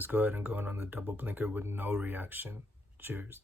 let's go ahead and go in on the double blinker with no reaction. Cheers.